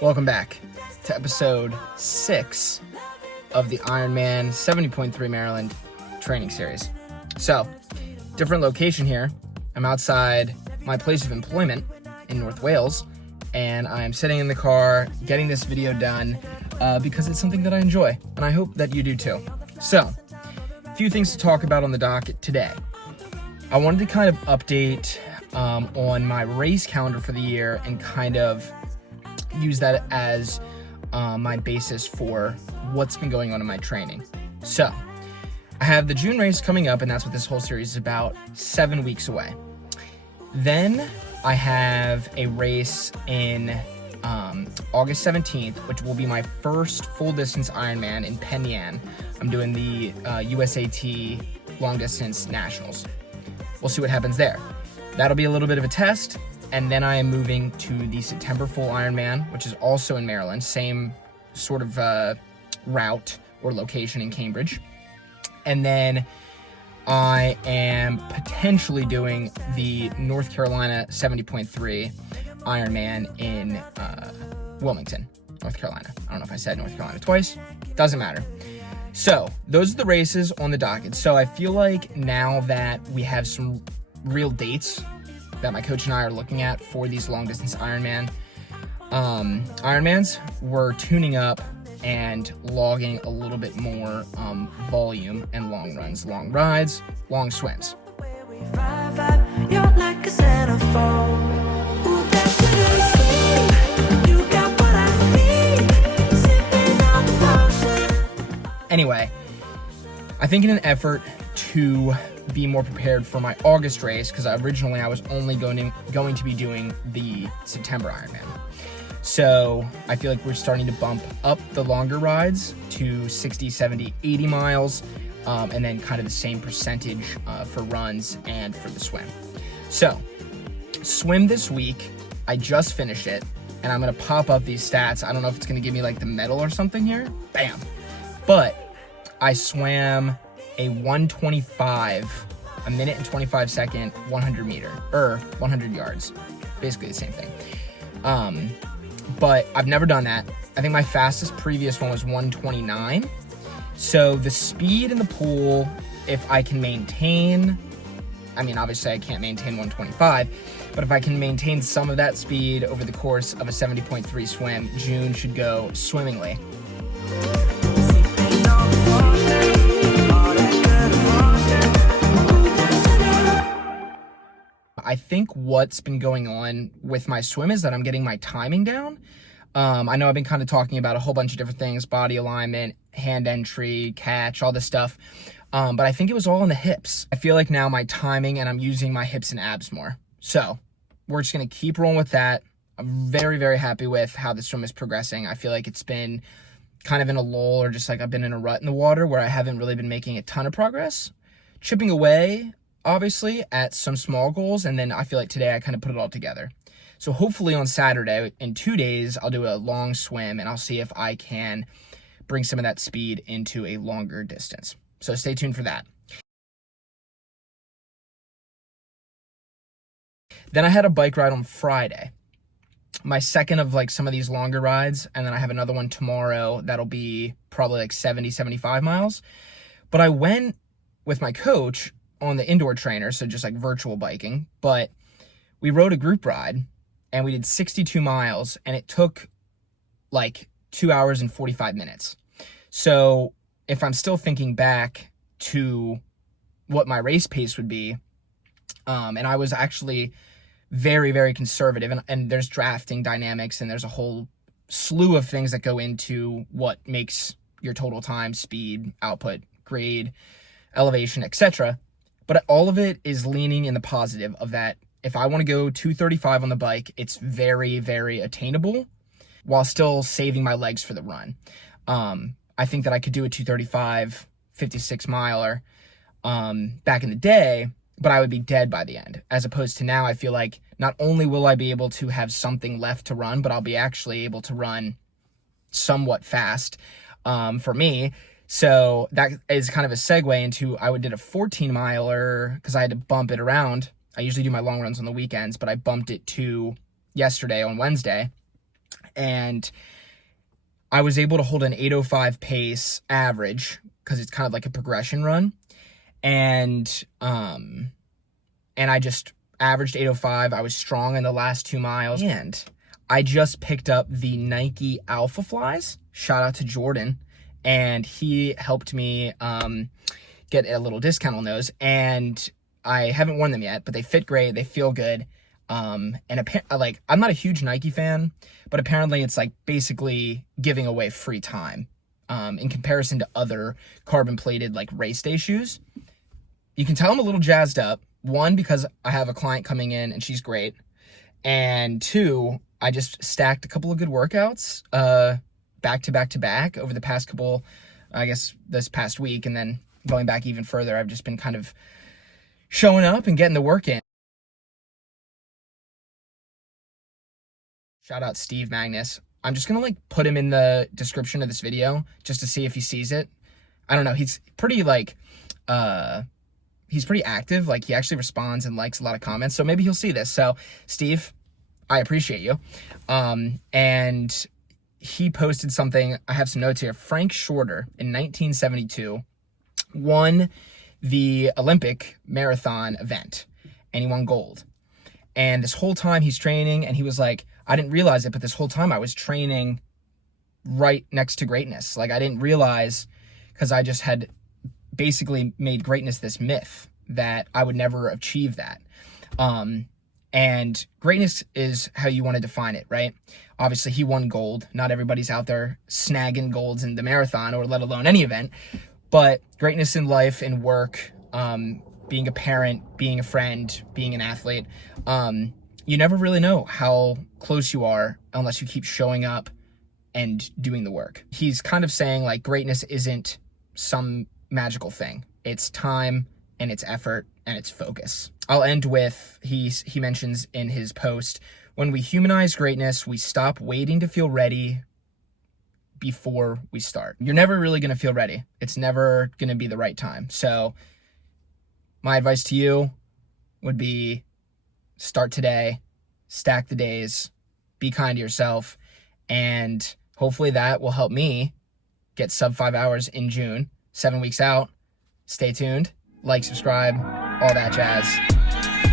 Welcome back to episode 6 of the Ironman 70.3 Maryland training series. So, different location here. I'm outside my place of employment in North Wales, and I'm sitting in the car getting this video done because it's something that I enjoy, and I hope that you do too. So, a few things to talk about on the docket today. I wanted to kind of update on my race calendar for the year and kind of use that as my basis for what's been going on in my training. So, I have the June race coming up, and that's what this whole series is about, 7 weeks away. Then I have a race in August 17th, which will be my first full-distance Ironman in Penn. I'm doing the USAT long-distance nationals. We'll see what happens there. That'll be a little bit of a test, and then I am moving to the September full Ironman, which is also in Maryland, same sort of route or location in Cambridge. And then I am potentially doing the North Carolina 70.3 Ironman in Wilmington, North Carolina. I don't know if I said North Carolina twice. Doesn't matter. So those are the races on the docket. So I feel like now that we have some real dates that my coach and I are looking at for these long distance Ironmans, we're tuning up and logging a little bit more volume and long runs, long rides, long swims. Anyway, I think in an effort to be more prepared for my August race, because originally I was only going to be doing the September Ironman. So I feel like we're starting to bump up the longer rides to 60, 70, 80 miles, and then kind of the same percentage for runs and for the swim. So, swim this week, I just finished it, and I'm gonna pop up these stats. I don't know if it's gonna give me like the medal or something here. Bam! But I swam a 1:25, a minute and 25 second 100 yards. Basically the same thing. But I've never done that. I think my fastest previous one was 1:29. So the speed in the pool, if I can maintain, I mean, obviously I can't maintain 1:25, but if I can maintain some of that speed over the course of a 70.3 swim, June should go swimmingly. I think what's been going on with my swim is that I'm getting my timing down. I know I've been kind of talking about a whole bunch of different things, body alignment, hand entry, catch, all this stuff. But I think it was all in the hips. I feel like now my timing, and I'm using my hips and abs more. So we're just going to keep rolling with that. I'm very, very happy with how the swim is progressing. I feel like it's been kind of in a lull, or just like I've been in a rut in the water where I haven't really been making a ton of progress. Chipping away, obviously, at some small goals, and then I feel like today I kind of put it all together. So hopefully on Saturday, in 2 days, I'll do a long swim, and I'll see if I can bring some of that speed into a longer distance. So stay tuned for that. Then I had a bike ride on Friday, my second of like some of these longer rides, and then I have another one tomorrow that'll be probably like 70, 75 miles. But I went with my coach on the indoor trainer, so just like virtual biking, but we rode a group ride and we did 62 miles, and it took like 2 hours and 45 minutes. So if I'm still thinking back to what my race pace would be, and I was actually very, very conservative, and there's drafting dynamics, and there's a whole slew of things that go into what makes your total time, speed, output, grade, elevation, etc. But all of it is leaning in the positive of that. If I want to go 235 on the bike, it's very, very attainable while still saving my legs for the run. I think that I could do a 235, 56 miler back in the day, but I would be dead by the end. As opposed to now, I feel like not only will I be able to have something left to run, but I'll be actually able to run somewhat fast for me. So that is kind of a segue into, I did a 14 miler because I had to bump it around. I usually do my long runs on the weekends, but I bumped it to yesterday on Wednesday, and I was able to hold an 8:05 pace average because it's kind of like a progression run, and I just averaged 8:05. I was strong in the last 2 miles, and I just picked up the Nike Alpha Flies. Shout out to Jordan, and he helped me get a little discount on those, and I haven't worn them yet, but they fit great. They feel good. And I'm not a huge Nike fan, but apparently it's like basically giving away free time in comparison to other carbon plated like race day shoes. You can tell I'm a little jazzed up. One, because I have a client coming in and she's great. And two, I just stacked a couple of good workouts back to back to back over the past couple, I guess this past week. And then going back even further, I've just been kind of showing up and getting the work in. Shout out Steve Magnus. I'm just gonna like put him in the description of this video just to see if he sees it. I don't know. He's pretty like, he's pretty active. Like he actually responds and likes a lot of comments. So maybe he'll see this. So Steve, I appreciate you. And he posted something. I have some notes here. Frank Shorter in 1972 won the Olympic marathon event and he won gold. And this whole time he's training, and he was like, I didn't realize it, but this whole time I was training right next to greatness. Like I didn't realize, because I just had basically made greatness this myth that I would never achieve that. And greatness is how you want to define it, right? Obviously he won gold. Not everybody's out there snagging golds in the marathon or let alone any event, but greatness in life, in work, being a parent, being a friend, being an athlete, you never really know how close you are unless you keep showing up and doing the work. He's kind of saying like greatness isn't some magical thing. It's time and it's effort and it's focus. I'll end with, he mentions in his post, when we humanize greatness, we stop waiting to feel ready before we start. You're never really going to feel ready. It's never going to be the right time. So my advice to you would be start today, stack the days, be kind to yourself, and hopefully that will help me get sub 5 hours in June, 7 weeks out. Stay tuned, like, subscribe, all that jazz.